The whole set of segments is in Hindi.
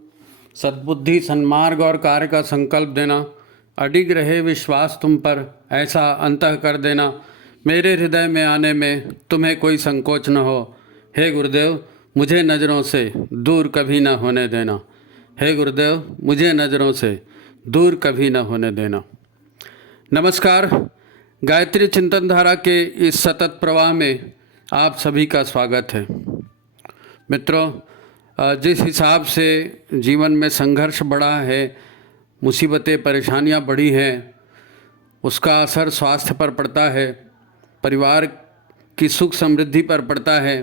सद्बुद्धि, सन्मार्ग और कार्य का संकल्प देना, अडिग रहे विश्वास तुम पर, ऐसा अंतः कर देना, मेरे हृदय में आने में तुम्हें कोई संकोच न हो। हे गुरुदेव, मुझे नज़रों से दूर कभी न होने देना। हे गुरुदेव, मुझे नज़रों से दूर कभी न होने देना। नमस्कार। गायत्री चिंतन धारा के इस सतत प्रवाह में आप सभी का स्वागत है। मित्रों, जिस हिसाब से जीवन में संघर्ष बढ़ा है, मुसीबतें परेशानियां बढ़ी हैं, उसका असर स्वास्थ्य पर पड़ता है, परिवार की सुख समृद्धि पर पड़ता है,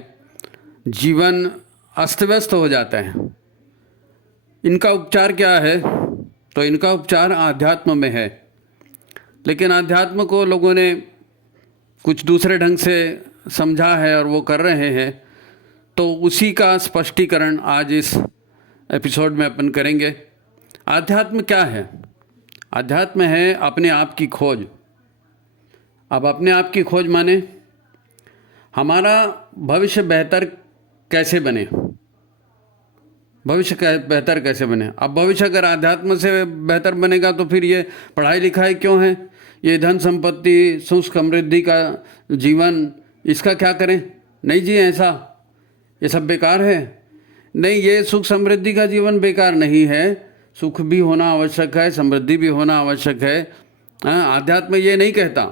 जीवन अस्त व्यस्त हो जाता है। इनका उपचार क्या है? तो इनका उपचार आध्यात्म में है, लेकिन आध्यात्म को लोगों ने कुछ दूसरे ढंग से समझा है और वो कर रहे हैं। तो उसी का स्पष्टीकरण आज इस एपिसोड में अपन करेंगे। आध्यात्म क्या है? आध्यात्म है अपने आप की खोज। अब अपने आप की खोज माने हमारा भविष्य बेहतर कैसे बने, बेहतर कैसे बने। अब भविष्य अगर आध्यात्म से बेहतर बनेगा तो फिर ये पढ़ाई लिखाई क्यों है, ये धन संपत्ति सुख समृद्धि का जीवन, इसका क्या करें? नहीं जी, ऐसा ये सब बेकार है। नहीं, ये सुख समृद्धि का जीवन बेकार नहीं है। सुख भी होना आवश्यक है, समृद्धि भी होना आवश्यक है। आध्यात्म ये नहीं कहता।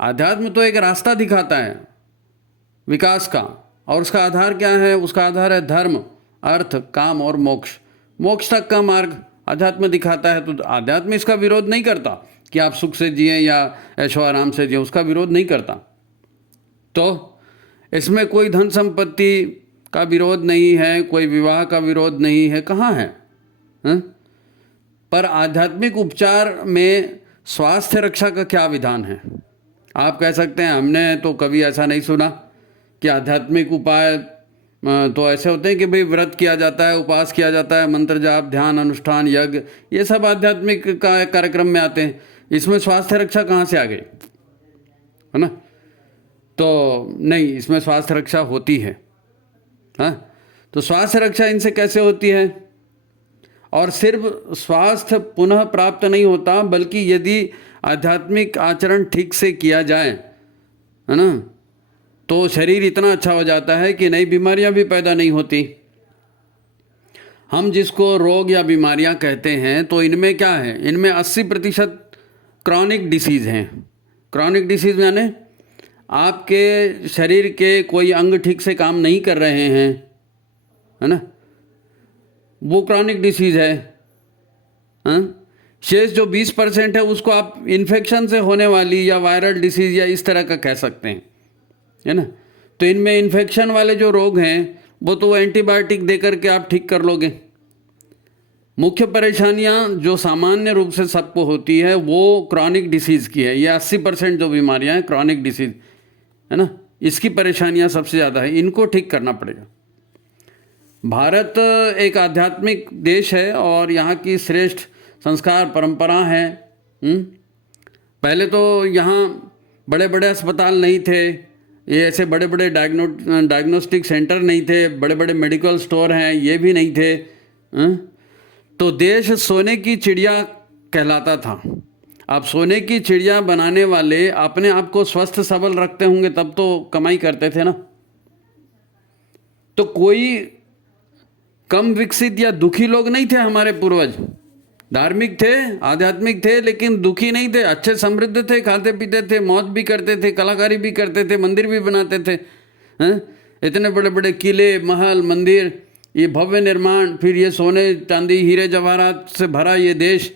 आध्यात्म तो एक रास्ता दिखाता है विकास का, और उसका आधार क्या है? उसका आधार है धर्म, अर्थ, काम और मोक्ष। मोक्ष तक का मार्ग अध्यात्म दिखाता है। तो आध्यात्म इसका विरोध नहीं करता कि आप सुख से जिएं या ऐशो आराम से जिएं, उसका विरोध नहीं करता। तो इसमें कोई धन संपत्ति का विरोध नहीं है, कोई विवाह का विरोध नहीं है, कहाँ है? पर आध्यात्मिक उपचार में स्वास्थ्य रक्षा का क्या विधान है? आप कह सकते हैं हमने तो कभी ऐसा नहीं सुना कि आध्यात्मिक उपाय तो ऐसे होते हैं कि भाई व्रत किया जाता है, उपवास किया जाता है, मंत्र जाप, ध्यान, अनुष्ठान, यज्ञ, ये सब आध्यात्मिक का कार्यक्रम में आते हैं। इसमें स्वास्थ्य रक्षा कहाँ से आ गई, है ना? तो नहीं, इसमें स्वास्थ्य रक्षा होती है। हाँ, तो स्वास्थ्य रक्षा इनसे कैसे होती है? और सिर्फ स्वास्थ्य पुनः प्राप्त नहीं होता, बल्कि यदि आध्यात्मिक आचरण ठीक से किया जाए, है ना, तो शरीर इतना अच्छा हो जाता है कि नई बीमारियां भी पैदा नहीं होती। हम जिसको रोग या बीमारियां कहते हैं, तो इनमें क्या है? इनमें 80% क्रॉनिक डिसीज़ हैं। क्रॉनिक डिसीज़ यानी आपके शरीर के कोई अंग ठीक से काम नहीं कर रहे हैं, है ना, वो क्रॉनिक डिसीज़ है। शेष जो 20% है उसको आप इन्फेक्शन से होने वाली या वायरल डिसीज़ या इस तरह का कह सकते हैं, है ना। तो इनमें इन्फेक्शन वाले जो रोग हैं वो तो एंटीबायोटिक दे करके आप ठीक कर लोगे। मुख्य परेशानियां जो सामान्य रूप से सबको होती है वो क्रॉनिक डिसीज़ की है। ये 80% जो बीमारियां हैं क्रॉनिक डिसीज़, है ना, इसकी परेशानियां सबसे ज़्यादा है। इनको ठीक करना पड़ेगा। भारत एक आध्यात्मिक देश है और यहाँ की श्रेष्ठ संस्कार परंपरा है। पहले तो यहाँ बड़े बड़े अस्पताल नहीं थे, ये ऐसे बड़े बड़े डायग्नोस्टिक सेंटर नहीं थे, बड़े बड़े मेडिकल स्टोर हैं ये भी नहीं थे। तो देश सोने की चिड़िया कहलाता था। अब सोने की चिड़िया बनाने वाले अपने आप को स्वस्थ सबल रखते होंगे तब तो कमाई करते थे ना। तो कोई कम विकसित या दुखी लोग नहीं थे हमारे पूर्वज। धार्मिक थे, आध्यात्मिक थे, लेकिन दुखी नहीं थे, अच्छे समृद्ध थे, खाते पीते थे, मौज भी करते थे, कलाकारी भी करते थे, मंदिर भी बनाते थे। इतने बड़े बड़े किले, महल, मंदिर, ये भव्य निर्माण, फिर ये सोने चांदी हीरे जवाहरात से भरा ये देश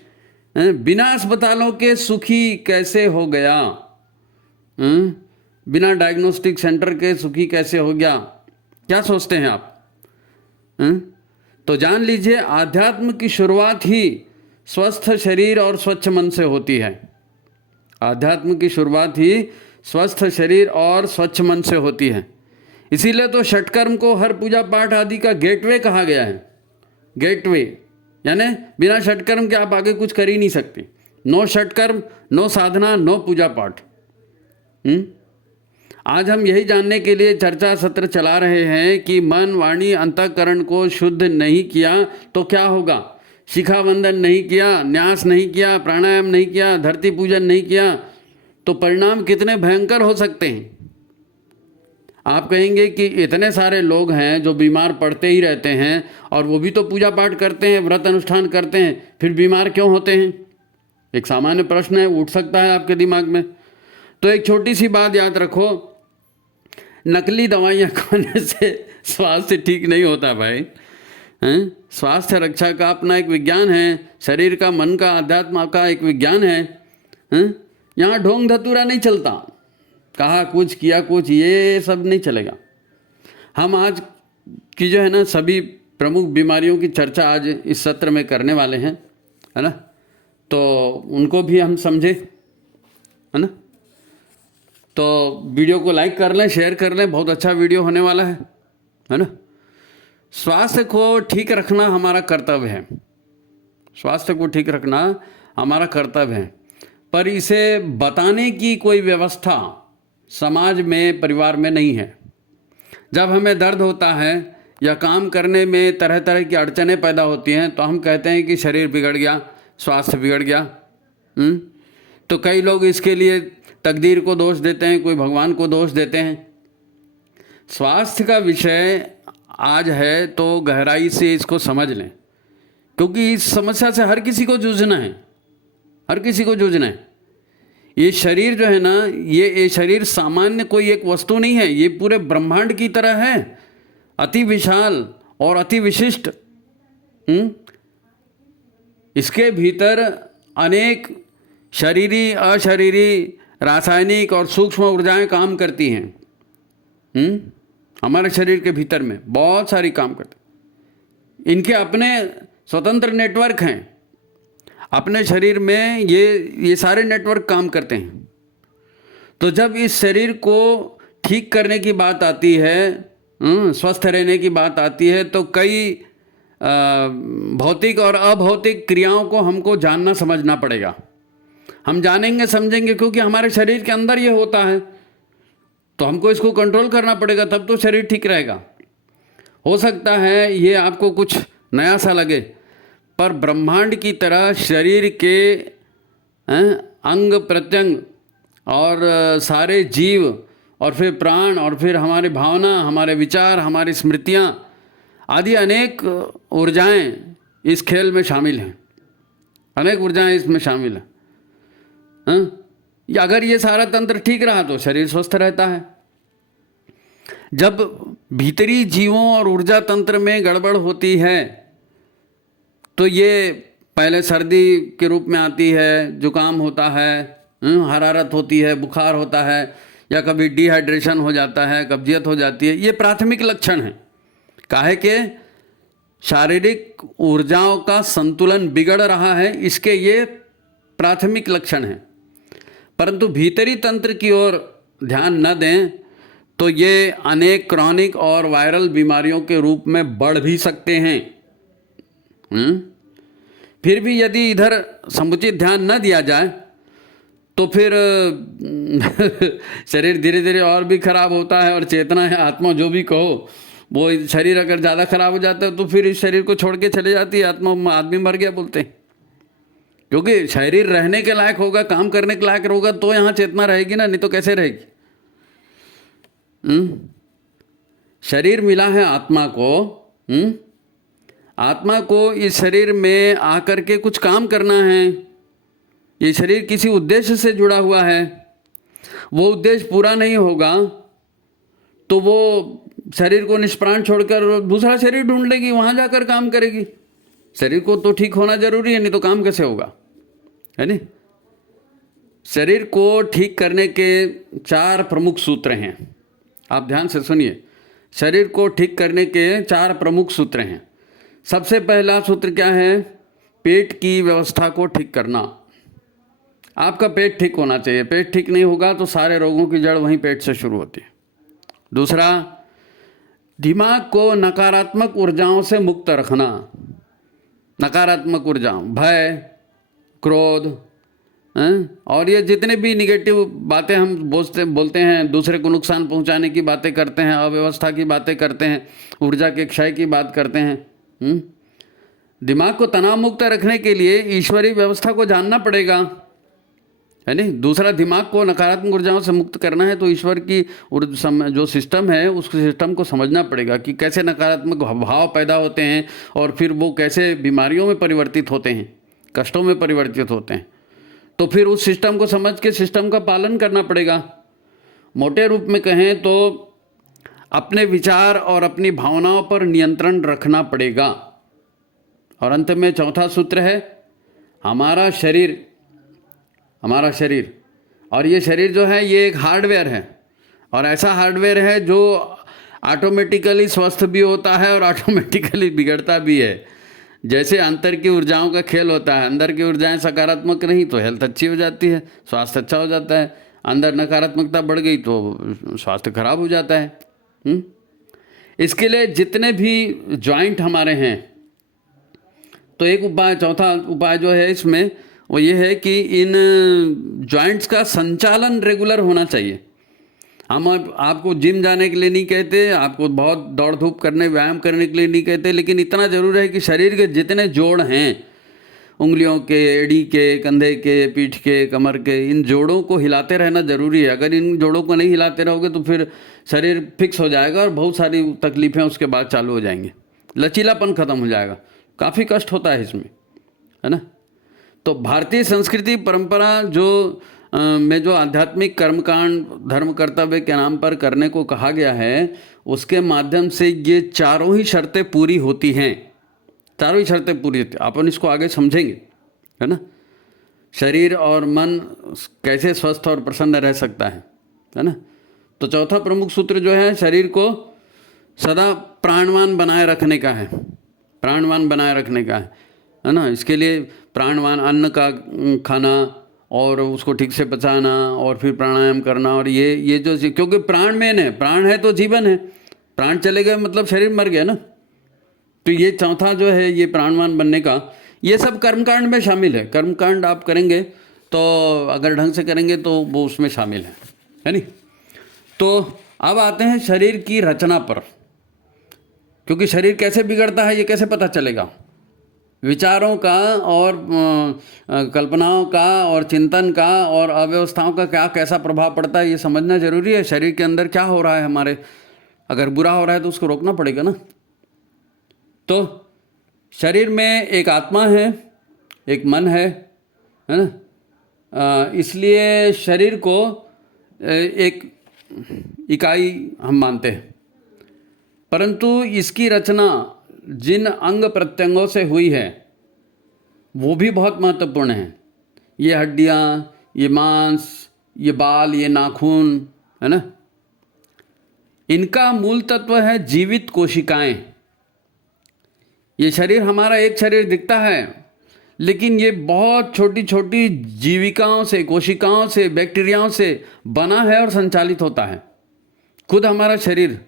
बिना अस्पतालों के सुखी कैसे हो गया? बिना डायग्नोस्टिक सेंटर के सुखी कैसे हो गया? क्या सोचते हैं आप? तो जान लीजिए, आध्यात्म की शुरुआत ही स्वस्थ शरीर और स्वच्छ मन से होती है। आध्यात्म की शुरुआत ही स्वस्थ शरीर और स्वच्छ मन से होती है। इसीलिए तो षटकर्म को हर पूजा पाठ आदि का गेटवे कहा गया है। गेटवे यानी बिना षटकर्म के आप आगे कुछ कर ही नहीं सकते। नो षटकर्म, नो साधना, नो पूजा पाठ। आज हम यही जानने के लिए चर्चा सत्र चला रहे हैं कि मन वाणी अंतःकरण को शुद्ध नहीं किया तो क्या होगा। शिखा बंधन नहीं किया, न्यास नहीं किया, प्राणायाम नहीं किया, धरती पूजन नहीं किया, तो परिणाम कितने भयंकर हो सकते हैं। आप कहेंगे कि इतने सारे लोग हैं जो बीमार पड़ते ही रहते हैं और वो भी तो पूजा पाठ करते हैं, व्रत अनुष्ठान करते हैं, फिर बीमार क्यों होते हैं। एक सामान्य प्रश्न है, उठ सकता है आपके दिमाग में। तो एक छोटी सी बात याद रखो, नकली दवाइयाँ खाने से स्वास्थ्य ठीक नहीं होता भाई। हैं? स्वास्थ्य रक्षा का अपना एक विज्ञान है, शरीर का, मन का, अध्यात्म का एक विज्ञान है। हैं? यहाँ ढोंग धतूरा नहीं चलता, कहा कुछ किया कुछ, ये सब नहीं चलेगा। हम आज की जो है ना सभी प्रमुख बीमारियों की चर्चा आज इस सत्र में करने वाले हैं, है ना, तो उनको भी हम समझे, है ना। तो वीडियो को लाइक कर लें, शेयर कर लें, बहुत अच्छा वीडियो होने वाला है ना। स्वास्थ्य को ठीक रखना हमारा कर्तव्य है, स्वास्थ्य को ठीक रखना हमारा कर्तव्य है, पर इसे बताने की कोई व्यवस्था समाज में, परिवार में नहीं है। जब हमें दर्द होता है या काम करने में तरह तरह की अड़चनें पैदा होती हैं तो हम कहते हैं कि शरीर बिगड़ गया, स्वास्थ्य बिगड़ गया। तो कई लोग इसके लिए तकदीर को दोष देते हैं, कोई भगवान को दोष देते हैं। स्वास्थ्य का विषय आज है तो गहराई से इसको समझ लें, क्योंकि इस समस्या से हर किसी को जूझना है, हर किसी को जूझना है। ये शरीर जो है ना, ये शरीर सामान्य कोई एक वस्तु नहीं है, ये पूरे ब्रह्मांड की तरह है, अति विशाल और अति विशिष्ट। इसके भीतर अनेक शरीरी, अशरीरी, रासायनिक और सूक्ष्म ऊर्जाएं काम करती हैं। हमारे शरीर के भीतर में बहुत सारी काम करती, इनके अपने स्वतंत्र नेटवर्क हैं। अपने शरीर में ये सारे नेटवर्क काम करते हैं। तो जब इस शरीर को ठीक करने की बात आती है, स्वस्थ रहने की बात आती है, तो कई भौतिक और अभौतिक क्रियाओं को हमको जानना समझना पड़ेगा। हम जानेंगे समझेंगे क्योंकि हमारे शरीर के अंदर ये होता है, तो हमको इसको कंट्रोल करना पड़ेगा, तब तो शरीर ठीक रहेगा। हो सकता है ये आपको कुछ नया सा लगे, पर ब्रह्मांड की तरह शरीर के अंग प्रत्यंग और सारे जीव और फिर प्राण और फिर हमारे भावना, हमारे विचार, हमारी स्मृतियाँ आदि अनेक ऊर्जाएं इस खेल में शामिल हैं, अनेक ऊर्जाएं इसमें शामिल हैं। अगर ये सारा तंत्र ठीक रहा तो शरीर स्वस्थ रहता है। जब भीतरी जीवों और ऊर्जा तंत्र में गड़बड़ होती है तो ये पहले सर्दी के रूप में आती है, जुकाम होता है, हरारत होती है, बुखार होता है, या कभी डिहाइड्रेशन हो जाता है, कब्जियत हो जाती है। ये प्राथमिक लक्षण है, काहे के शारीरिक ऊर्जाओं का संतुलन बिगड़ रहा है, इसके ये प्राथमिक लक्षण हैं। परंतु भीतरी तंत्र की ओर ध्यान न दें तो ये अनेक क्रॉनिक और वायरल बीमारियों के रूप में बढ़ भी सकते हैं। फिर भी यदि इधर समुचित ध्यान न दिया जाए तो फिर शरीर धीरे धीरे और भी खराब होता है, और चेतना है, आत्मा जो भी कहो, वो शरीर अगर ज़्यादा खराब हो जाता है तो फिर इस शरीर को छोड़ के चले जाती है आत्मा, आदमी मर गया बोलते हैं। क्योंकि शरीर रहने के लायक होगा, काम करने के लायक होगा तो यहाँ चेतना रहेगी ना, नहीं तो कैसे रहेगी। शरीर मिला है आत्मा को, आत्मा को इस शरीर में आकर के कुछ काम करना है। ये शरीर किसी उद्देश्य से जुड़ा हुआ है, वो उद्देश्य पूरा नहीं होगा तो वो शरीर को निष्प्राण छोड़कर दूसरा शरीर ढूंढ लेगी, वहाँ जाकर काम करेगी। शरीर को तो ठीक होना जरूरी है, नहीं तो काम कैसे होगा, है नहीं। शरीर को ठीक करने के 4 प्रमुख सूत्र हैं, आप ध्यान से सुनिए। शरीर को ठीक करने के 4 प्रमुख सूत्र हैं। सबसे पहला सूत्र क्या है? पेट की व्यवस्था को ठीक करना। आपका पेट ठीक होना चाहिए, पेट ठीक नहीं होगा तो सारे रोगों की जड़ वहीं पेट से शुरू होती है। दूसरा, दिमाग को नकारात्मक ऊर्जाओं से मुक्त रखना। नकारात्मक ऊर्जाओं, भय, क्रोध, और ये जितने भी निगेटिव बातें हम बोलते हैं, दूसरे को नुकसान पहुंचाने की बातें करते हैं, अव्यवस्था की बातें करते हैं, ऊर्जा के क्षय की बात करते हैं। दिमाग को तनाव मुक्त रखने के लिए ईश्वरीय व्यवस्था को जानना पड़ेगा, है नहीं। दूसरा, दिमाग को नकारात्मक ऊर्जाओं से मुक्त करना है तो ईश्वर की जो सिस्टम है उस सिस्टम को समझना पड़ेगा कि कैसे नकारात्मक भाव पैदा होते हैं और फिर वो कैसे बीमारियों में परिवर्तित होते हैं, कष्टों में परिवर्तित होते हैं। तो फिर उस सिस्टम को समझ के सिस्टम का पालन करना पड़ेगा। मोटे रूप में कहें तो अपने विचार और अपनी भावनाओं पर नियंत्रण रखना पड़ेगा। और अंत में चौथा सूत्र है हमारा शरीर और ये शरीर जो है ये एक हार्डवेयर है, और ऐसा हार्डवेयर है जो ऑटोमेटिकली स्वस्थ भी होता है और ऑटोमेटिकली बिगड़ता भी है। जैसे अंतर की ऊर्जाओं का खेल होता है, अंदर की ऊर्जाएं सकारात्मक रही तो हेल्थ अच्छी हो जाती है, स्वास्थ्य अच्छा हो जाता है, अंदर नकारात्मकता बढ़ गई तो स्वास्थ्य खराब हो जाता है। इसके लिए जितने भी जॉइंट हमारे हैं, तो एक उपाय, चौथा उपाय जो है इसमें वो ये है कि इन जॉइंट्स का संचालन रेगुलर होना चाहिए। हम आपको जिम जाने के लिए नहीं कहते, आपको बहुत दौड़ धूप करने, व्यायाम करने के लिए नहीं कहते, लेकिन इतना ज़रूर है कि शरीर के जितने जोड़ हैं, उंगलियों के, एड़ी के, कंधे के, पीठ के, कमर के, इन जोड़ों को हिलाते रहना ज़रूरी है। अगर इन जोड़ों को नहीं हिलाते रहोगे तो फिर शरीर फिक्स हो जाएगा और बहुत सारी तकलीफ़ें उसके बाद चालू हो जाएंगी, लचीलापन ख़त्म हो जाएगा, काफ़ी कष्ट होता है इसमें, है ना। तो भारतीय संस्कृति परंपरा में जो आध्यात्मिक कर्मकांड धर्म कर्तव्य के नाम पर करने को कहा गया है, उसके माध्यम से ये चारों ही शर्तें पूरी होती हैं, चारों ही शर्तें पूरी होती हैं। अपन इसको आगे समझेंगे, है ना। शरीर और मन कैसे स्वस्थ और प्रसन्न रह सकता है ना। तो चौथा प्रमुख सूत्र जो है शरीर को सदा प्राणवान बनाए रखने का है, प्राणवान बनाए रखने का है ना। इसके लिए प्राणवान अन्न का खाना और उसको ठीक से पचाना और फिर प्राणायाम करना, और ये जो, क्योंकि प्राण मेन है, प्राण है तो जीवन है, प्राण चले गए मतलब शरीर मर गया ना। तो ये चौथा जो है ये प्राणवान बनने का, ये सब कर्मकांड में शामिल है। कर्मकांड आप करेंगे तो अगर ढंग से करेंगे तो वो उसमें शामिल है नहीं। तो अब आते हैं शरीर की रचना पर, क्योंकि शरीर कैसे बिगड़ता है ये कैसे पता चलेगा। विचारों का और कल्पनाओं का और चिंतन का और अव्यवस्थाओं का क्या कैसा प्रभाव पड़ता है ये समझना जरूरी है। शरीर के अंदर क्या हो रहा है हमारे, अगर बुरा हो रहा है तो उसको रोकना पड़ेगा ना। तो शरीर में एक आत्मा है, एक मन है ना। इसलिए शरीर को एक इकाई हम मानते हैं, परंतु इसकी रचना जिन अंग प्रत्यंगों से हुई है वो भी बहुत महत्वपूर्ण है। ये हड्डियाँ, ये मांस, ये बाल, ये नाखून, है ना, इनका मूल तत्व है जीवित कोशिकाएं। ये शरीर हमारा एक शरीर दिखता है, लेकिन ये बहुत छोटी छोटी जीविकाओं से, कोशिकाओं से, बैक्टीरियाओं से बना है और संचालित होता है। खुद हमारा शरीर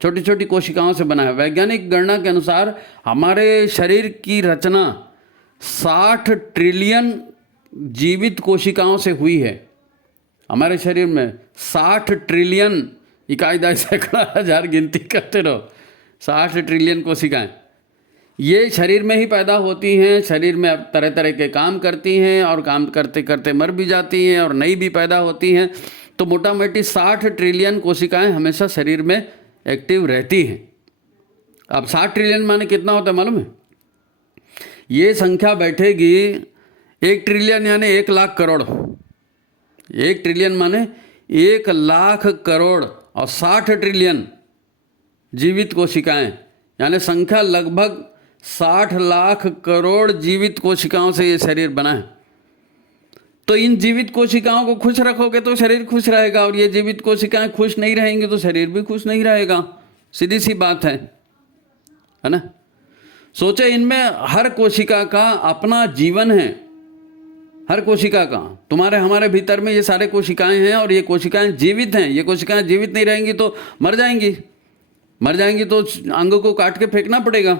छोटी छोटी कोशिकाओं से बना है। वैज्ञानिक गणना के अनुसार हमारे शरीर की रचना 60 ट्रिलियन जीवित कोशिकाओं से हुई है। हमारे शरीर में 60 ट्रिलियन, इकाई दाई सैकड़ा हजार गिनती करते रहो, 60 ट्रिलियन कोशिकाएं ये शरीर में ही पैदा होती हैं। शरीर में तरह तरह के काम करती हैं और काम करते करते मर भी जाती हैं और नई भी पैदा होती हैं। तो मोटा मोटी 60 ट्रिलियन कोशिकाएं हमेशा शरीर में एक्टिव रहती है। अब 60 ट्रिलियन माने कितना होता है मालूम है? ये संख्या बैठेगी 1 ट्रिलियन यानी 1 लाख करोड़। 1 ट्रिलियन माने 1 लाख करोड़ और 60 ट्रिलियन जीवित कोशिकाएं, यानी संख्या लगभग 60 लाख करोड़ जीवित कोशिकाओं से ये शरीर बना है। तो इन जीवित कोशिकाओं को खुश रखोगे तो शरीर खुश रहेगा, और ये जीवित कोशिकाएं खुश नहीं रहेंगी तो शरीर भी खुश नहीं रहेगा। सीधी सी बात है ना। सोचे, इनमें हर कोशिका का अपना जीवन है, हर कोशिका का। तुम्हारे हमारे भीतर में ये सारे कोशिकाएं हैं और ये कोशिकाएं जीवित हैं। ये कोशिकाएं जीवित नहीं रहेंगी तो मर जाएंगी, मर जाएंगी तो अंग को काट के फेंकना पड़ेगा।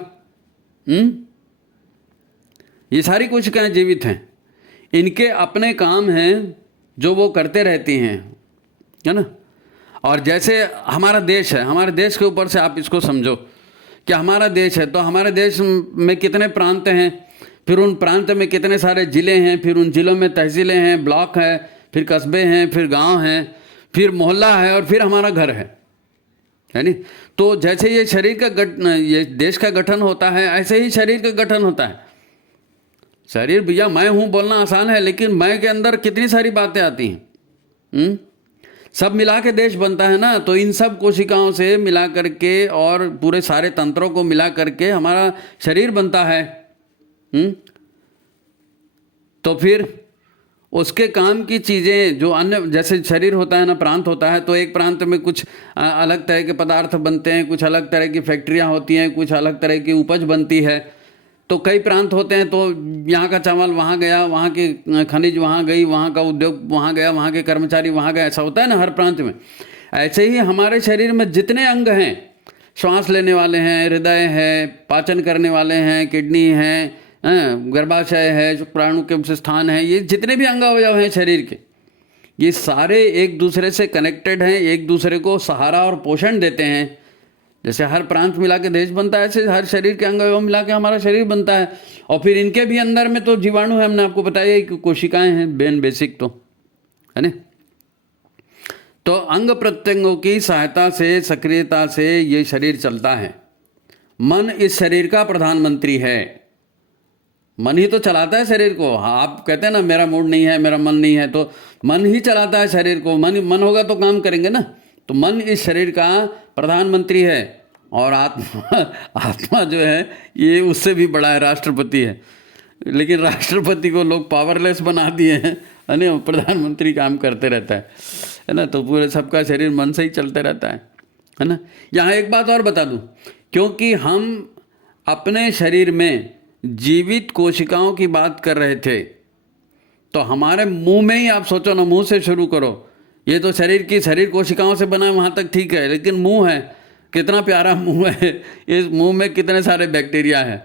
ये सारी कोशिकाएं जीवित हैं। इनके अपने काम हैं जो वो करते रहती हैं, है ना। और जैसे हमारा देश है, हमारे देश के ऊपर से आप इसको समझो कि हमारा देश है, तो हमारे देश में कितने प्रांत हैं, फिर उन प्रांत में कितने सारे ज़िले हैं, फिर उन ज़िलों में तहसीलें हैं, ब्लॉक है, फिर कस्बे हैं, फिर गांव हैं, फिर मोहल्ला है, और फिर हमारा घर है नी। तो जैसे ये शरीर का ये देश का गठन होता है, ऐसे ही शरीर का गठन होता है। शरीर भैया मैं हूँ बोलना आसान है, लेकिन मैं के अंदर कितनी सारी बातें आती हैं। सब मिला के देश बनता है ना। तो इन सब कोशिकाओं से मिला करके और पूरे सारे तंत्रों को मिला करके हमारा शरीर बनता है। तो फिर उसके काम की चीज़ें जो अन्य, जैसे शरीर होता है ना, प्रांत होता है, तो एक प्रांत में कुछ अलग तरह के पदार्थ बनते हैं, कुछ अलग तरह की फैक्ट्रियाँ होती हैं, कुछ अलग तरह की उपज बनती है। तो कई प्रांत होते हैं, तो यहाँ का चावल वहाँ गया, वहाँ के खनिज वहाँ गई, वहाँ का उद्योग वहाँ गया, वहाँ के कर्मचारी वहाँ गए, ऐसा होता है ना हर प्रांत में। ऐसे ही हमारे शरीर में जितने अंग हैं, श्वास लेने वाले हैं, हृदय है, पाचन करने वाले हैं, किडनी है, गर्भाशय है, शुक्राणु के स्थान है, ये जितने भी अंग अवयव हैं शरीर के, ये सारे एक दूसरे से कनेक्टेड हैं, एक दूसरे को सहारा और पोषण देते हैं। जैसे हर प्रांत मिला के देश बनता है, ऐसे हर शरीर के अंग अवयव मिला के हमारा शरीर बनता है। और फिर इनके भी अंदर में तो जीवाणु है, हमने आपको बताया कि कोशिकाएं हैं, बेसिक तो है ना। तो अंग प्रत्यंगों की सहायता से, सक्रियता से ये शरीर चलता है। मन इस शरीर का प्रधानमंत्री है। मन ही तो चलाता है शरीर को। आप कहते हैं ना मेरा मूड नहीं है, मेरा मन नहीं है, तो मन ही चलाता है शरीर को। मन होगा तो काम करेंगे ना। तो मन इस शरीर का प्रधानमंत्री है। और आत्मा जो है ये उससे भी बड़ा है, राष्ट्रपति है। लेकिन राष्ट्रपति को लोग पावरलेस बना दिए हैं, है ना। प्रधानमंत्री काम करते रहता है ना। तो पूरे सबका शरीर मन से ही चलते रहता है ना। यहाँ एक बात और बता दूँ, क्योंकि हम अपने शरीर में जीवित कोशिकाओं की बात कर रहे थे, तो हमारे मुंह में ही आप सोचो ना, मुंह से शुरू करो। ये तो शरीर कोशिकाओं से बना है, वहाँ तक ठीक है, लेकिन मुंह है, कितना प्यारा मुंह है। इस मुंह में कितने सारे बैक्टीरिया हैं,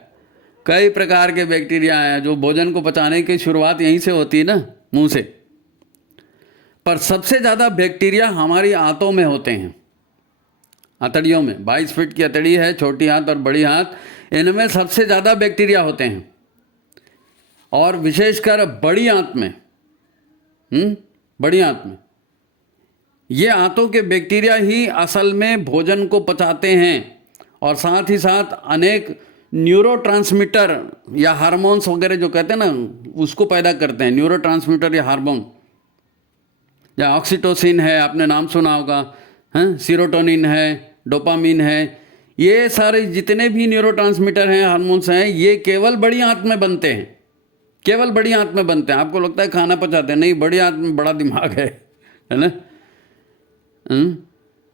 कई प्रकार के बैक्टीरिया हैं, जो भोजन को पचाने की शुरुआत यहीं से होती है ना, मुंह से। पर सबसे ज़्यादा बैक्टीरिया हमारी आंतों में होते हैं, अतड़ियों में। 22 फीट की अतड़ी है, छोटी आंत और बड़ी आंत, इनमें सबसे ज़्यादा बैक्टीरिया होते हैं। और विशेषकर बड़ी आंत में, बड़ी आंत में ये आंतों के बैक्टीरिया ही असल में भोजन को पचाते हैं, और साथ ही साथ अनेक न्यूरोट्रांसमीटर या हार्मोन्स वगैरह जो कहते हैं ना, उसको पैदा करते हैं। न्यूरोट्रांसमीटर या हार्मोन, या ऑक्सीटोसिन है, आपने नाम सुना होगा, सीरोटोनिन है, डोपामिन है, ये सारे जितने भी न्यूरोट्रांसमीटर हैं, हार्मोन्स हैं, ये केवल बड़ी आंत में बनते हैं, केवल बड़ी आंत में बनते हैं। आपको लगता है खाना पचाते हैं, नहीं, बड़ी आंत में बड़ा दिमाग है ना।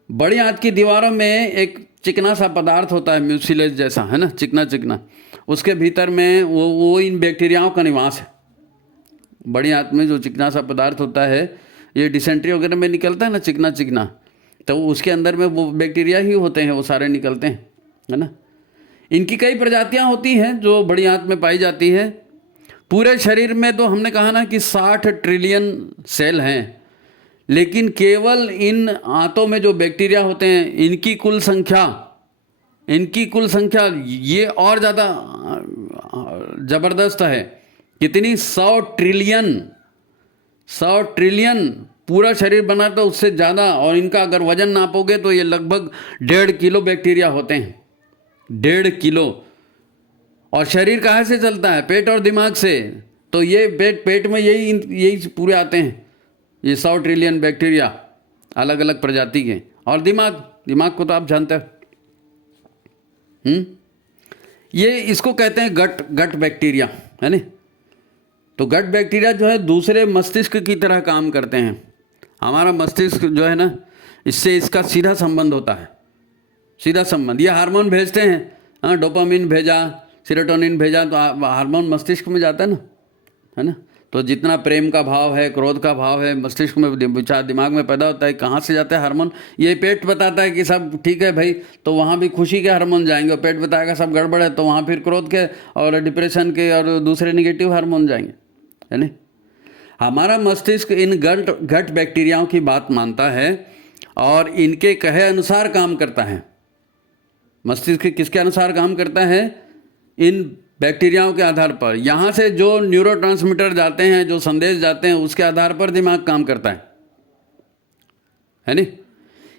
बड़ी आंत की दीवारों में एक चिकना सा पदार्थ होता है, म्यूसिलेज जैसा, है ना, चिकना चिकना। उसके भीतर में वो इन बैक्टीरियाओं का निवास है। बड़ी आंत में जो चिकना सा पदार्थ होता है, ये डिसेंट्री वगैरह में निकलता है ना, चिकना चिकना, तो उसके अंदर में वो बैक्टीरिया ही होते हैं, वो सारे निकलते हैं, है ना। इनकी कई प्रजातियां होती हैं जो बड़ी आंत में पाई जाती है। पूरे शरीर में तो हमने कहा ना कि 60 ट्रिलियन सेल हैं, लेकिन केवल इन आंतों में जो बैक्टीरिया होते हैं, इनकी कुल संख्या ये और ज़्यादा ज़बरदस्त है। कितनी? 100 ट्रिलियन पूरा शरीर बना, तो उससे ज़्यादा। और इनका अगर वजन नापोगे तो ये लगभग 1.5 किलो बैक्टीरिया होते हैं, 1.5 किलो। और शरीर कहाँ से चलता है? पेट और दिमाग से। तो ये पेट में यही पूरे आते हैं, ये 100 ट्रिलियन बैक्टीरिया अलग अलग प्रजाति के। और दिमाग को तो आप जानते हैं, ये इसको कहते हैं गट बैक्टीरिया, है ना। तो गट बैक्टीरिया जो है दूसरे मस्तिष्क की तरह काम करते हैं। हमारा मस्तिष्क जो है ना, इससे इसका सीधा संबंध होता है, सीधा संबंध। ये हार्मोन भेजते हैं, हाँ, डोपामिन भेजा, सीरोटोनिन भेजा, तो हार्मोन मस्तिष्क में जाता है ना, है ना। तो जितना प्रेम का भाव है, क्रोध का भाव है, मस्तिष्क में, दिमाग में पैदा होता है। कहाँ से जाता है हार्मोन? ये पेट बताता है कि सब ठीक है भाई, तो वहाँ भी खुशी के हार्मोन जाएंगे। और पेट बताएगा सब गड़बड़ है, तो वहाँ फिर क्रोध के और डिप्रेशन के और दूसरे निगेटिव हार्मोन जाएंगे, है ना। हमारा मस्तिष्क इन गट बैक्टीरियाओं की बात मानता है और इनके कहे अनुसार काम करता है। मस्तिष्क किसके अनुसार काम करता है? इन बैक्टीरियाओं के आधार पर। यहाँ से जो न्यूरोट्रांसमीटर जाते हैं, जो संदेश जाते हैं, उसके आधार पर दिमाग काम करता है नहीं?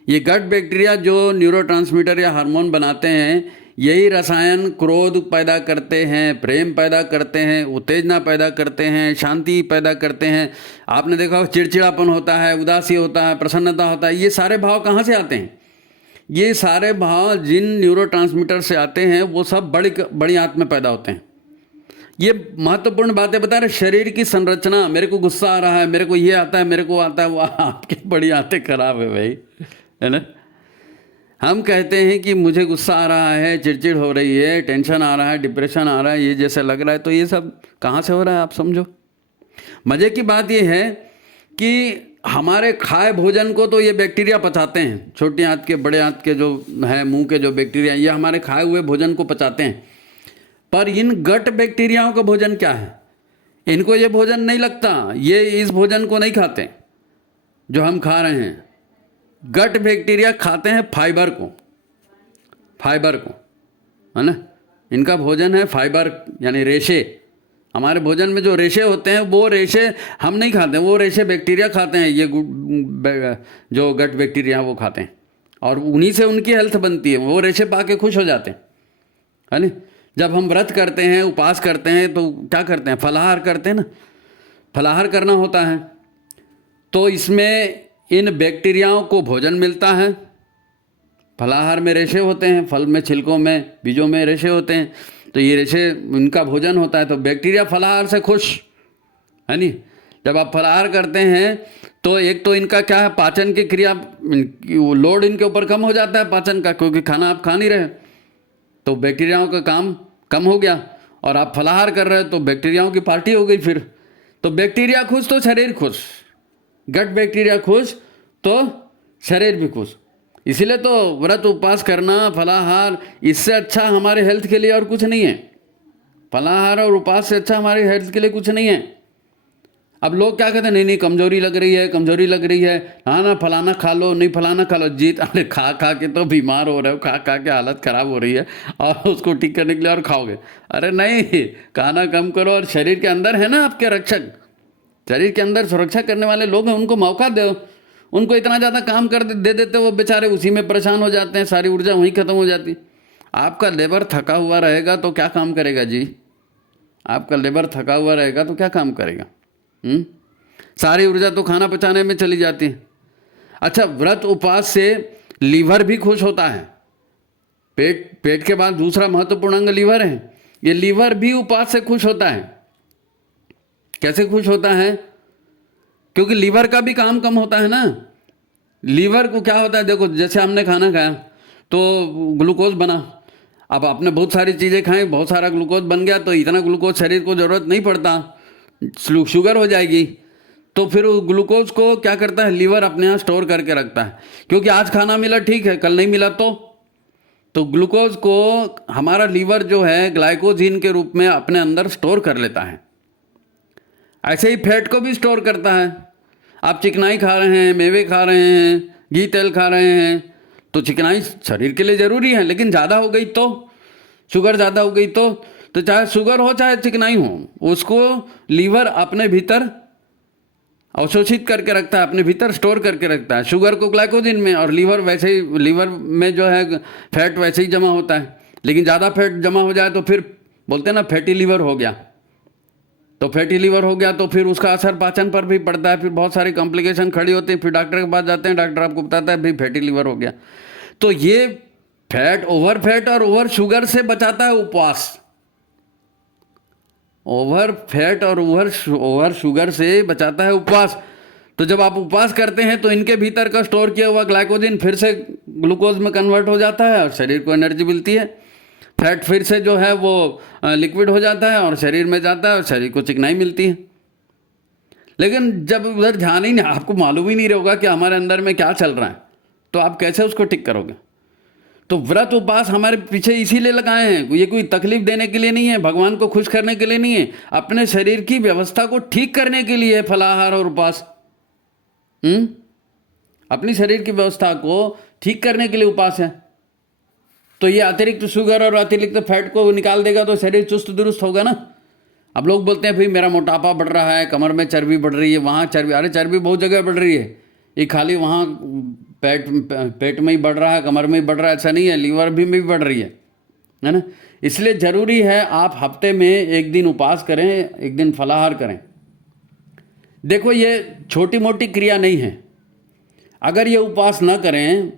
ये गट बैक्टीरिया जो न्यूरोट्रांसमीटर या हार्मोन बनाते हैं, यही रसायन क्रोध पैदा करते हैं, प्रेम पैदा करते हैं, उत्तेजना पैदा करते हैं, शांति पैदा करते हैं। आपने देखा चिड़चिड़ापन होता है, उदासी होता है, प्रसन्नता होता है। ये सारे भाव कहाँ से आते हैं? ये सारे भाव जिन न्यूरोट्रांसमीटर से आते हैं वो सब बड़ी आंत में पैदा होते हैं। ये महत्वपूर्ण बातें बता रहे। शरीर की संरचना, मेरे को गुस्सा आ रहा है, मेरे को ये आता है, मेरे को आता है, वो आपकी बड़ी आंतें खराब है भाई, है ना? हम कहते हैं कि मुझे गुस्सा आ रहा है, चिड़चिड़ हो रही है, टेंशन आ रहा है, डिप्रेशन आ रहा है, ये जैसे लग रहा है, तो ये सब कहाँ से हो रहा है आप समझो। मज़े की बात ये है कि हमारे खाए भोजन को तो ये बैक्टीरिया पचाते हैं। छोटी आंत के, बड़े आंत के जो है, मुंह के जो बैक्टीरिया, ये हमारे खाए हुए भोजन को पचाते हैं। पर इन गट बैक्टीरियाओं का भोजन क्या है? इनको ये भोजन नहीं लगता, ये इस भोजन को नहीं खाते जो हम खा रहे हैं। गट बैक्टीरिया खाते हैं फाइबर को, है ना? इनका भोजन है फाइबर, यानी रेशे। हमारे भोजन में जो रेशे होते हैं वो रेशे हम नहीं खाते, वो रेशे बैक्टीरिया खाते हैं। ये जो गट बैक्टीरिया वो खाते हैं और उन्हीं से उनकी हेल्थ बनती है। वो रेशे पा के खुश हो जाते हैं, है ना? जब हम व्रत करते हैं, उपवास करते हैं, तो क्या करते हैं? फलाहार करते हैं ना, फलाहार करना होता है। तो इसमें इन बैक्टीरियाओं को भोजन मिलता है। फलाहार में रेशे होते हैं, फल में, छिलकों में, बीजों में रेशे होते हैं, तो ये रेशे उनका भोजन होता है। तो बैक्टीरिया फलाहार से खुश, है नहीं? जब आप फलाहार करते हैं तो एक तो इनका क्या है, पाचन की क्रिया, लोड इनके ऊपर कम हो जाता है पाचन का, क्योंकि खाना आप खा नहीं रहे, तो बैक्टीरियाओं का काम कम हो गया। और आप फलाहार कर रहे हो तो बैक्टीरियाओं की पार्टी हो गई फिर। तो बैक्टीरिया खुश तो शरीर खुश, गट बैक्टीरिया खुश तो शरीर भी खुश। इसीलिए तो व्रत उपवास करना, फलाहार, इससे अच्छा हमारे हेल्थ के लिए और कुछ नहीं है। फलाहार और उपवास से अच्छा हमारे हेल्थ के लिए कुछ नहीं है। अब लोग क्या कहते हैं, नहीं कमजोरी लग रही है, कमजोरी लग रही है, हाँ ना फलाना खा लो, नहीं फलाना खा लो। जीत, अरे खा खा के तो बीमार हो रहे हो, खा खा के हालत ख़राब हो रही है और उसको ठीक करने के लिए और खाओगे। अरे नहीं, खाना कम करो और शरीर के अंदर है ना आपके रक्षक, शरीर के अंदर सुरक्षा करने वाले लोग हैं, उनको मौका दो। उनको इतना ज़्यादा काम कर दे देते, वो बेचारे उसी में परेशान हो जाते हैं, सारी ऊर्जा वहीं ख़त्म हो जाती। आपका लेबर थका हुआ रहेगा तो क्या काम करेगा जी? आपका लेबर थका हुआ रहेगा तो क्या काम करेगा? सारी ऊर्जा तो खाना पचाने में चली जाती है। अच्छा, व्रत उपवास से लीवर भी खुश होता है। पेट के बाद दूसरा महत्वपूर्ण अंग लीवर है। ये लीवर भी उपवास से खुश होता है। कैसे खुश होता है? क्योंकि लीवर का भी काम कम होता है ना। लीवर को क्या होता है, देखो जैसे हमने खाना खाया तो ग्लूकोज बना। अब आपने बहुत सारी चीज़ें खाई, बहुत सारा ग्लूकोज बन गया, तो इतना ग्लूकोज शरीर को ज़रूरत नहीं पड़ता, शुगर हो जाएगी। तो फिर ग्लूकोज को क्या करता है, लीवर अपने यहाँ स्टोर करके रखता है। क्योंकि आज खाना मिला ठीक है, कल नहीं मिला तो ग्लूकोज को हमारा लीवर जो है ग्लाइकोजिन के रूप में अपने अंदर स्टोर कर लेता है। ऐसे ही फैट को भी स्टोर करता है। आप चिकनाई खा रहे हैं, मेवे खा रहे हैं, घी तेल खा रहे हैं, तो चिकनाई शरीर के लिए ज़रूरी है, लेकिन ज़्यादा हो गई तो, शुगर ज़्यादा हो गई तो चाहे शुगर हो चाहे चिकनाई हो, उसको लीवर अपने भीतर अवशोषित करके रखता है, अपने भीतर स्टोर करके रखता है। शुगर को ग्लाइकोजिन में, और लीवर वैसे ही, लीवर में जो है फैट वैसे ही जमा होता है। लेकिन ज़्यादा फैट जमा हो जाए तो फिर बोलते हैं ना फैटी लीवर हो गया। तो फैटी लीवर हो गया तो फिर उसका असर पाचन पर भी पड़ता है, फिर बहुत सारी कॉम्प्लिकेशन खड़ी होती है। फिर डॉक्टर के पास जाते हैं, डॉक्टर आपको बताता है भाई फैटी लीवर हो गया। तो ये फैट, ओवर फैट और ओवर शुगर से बचाता है उपवास। ओवर फैट और ओवर शुगर से बचाता है उपवास। तो जब आप उपवास करते हैं तो इनके भीतर का स्टोर किया हुआ ग्लाइकोजिन फिर से ग्लूकोज में कन्वर्ट हो जाता है और शरीर को एनर्जी मिलती है। फैट फिर से जो है वो लिक्विड हो जाता है और शरीर में जाता है और शरीर को चिकनाई मिलती है। लेकिन जब उधर ध्यान ही नहीं, आपको मालूम ही नहीं रहेगा कि हमारे अंदर में क्या चल रहा है, तो आप कैसे उसको ठीक करोगे? तो व्रत उपवास हमारे पीछे इसीलिए लगाए हैं, ये कोई तकलीफ देने के लिए नहीं है, भगवान को खुश करने के लिए नहीं है, अपने शरीर की व्यवस्था को ठीक करने के लिए है फलाहार और उपवास। अपनी शरीर की व्यवस्था को ठीक करने के लिए उपवास है। तो ये अतिरिक्त शुगर और अतिरिक्त फैट को निकाल देगा तो शरीर चुस्त दुरुस्त होगा ना। अब लोग बोलते हैं भाई मेरा मोटापा बढ़ रहा है, कमर में चर्बी बढ़ रही है, वहाँ चर्बी, अरे चर्बी बहुत जगह बढ़ रही है, ये खाली वहाँ पेट में ही बढ़ रहा है, कमर में ही बढ़ रहा है, ऐसा नहीं है, लीवर में भी बढ़ रही है ना। इसलिए ज़रूरी है आप हफ्ते में एक दिन उपवास करें, एक दिन फलाहार करें। देखो ये छोटी मोटी क्रिया नहीं है। अगर ये उपवास न करें,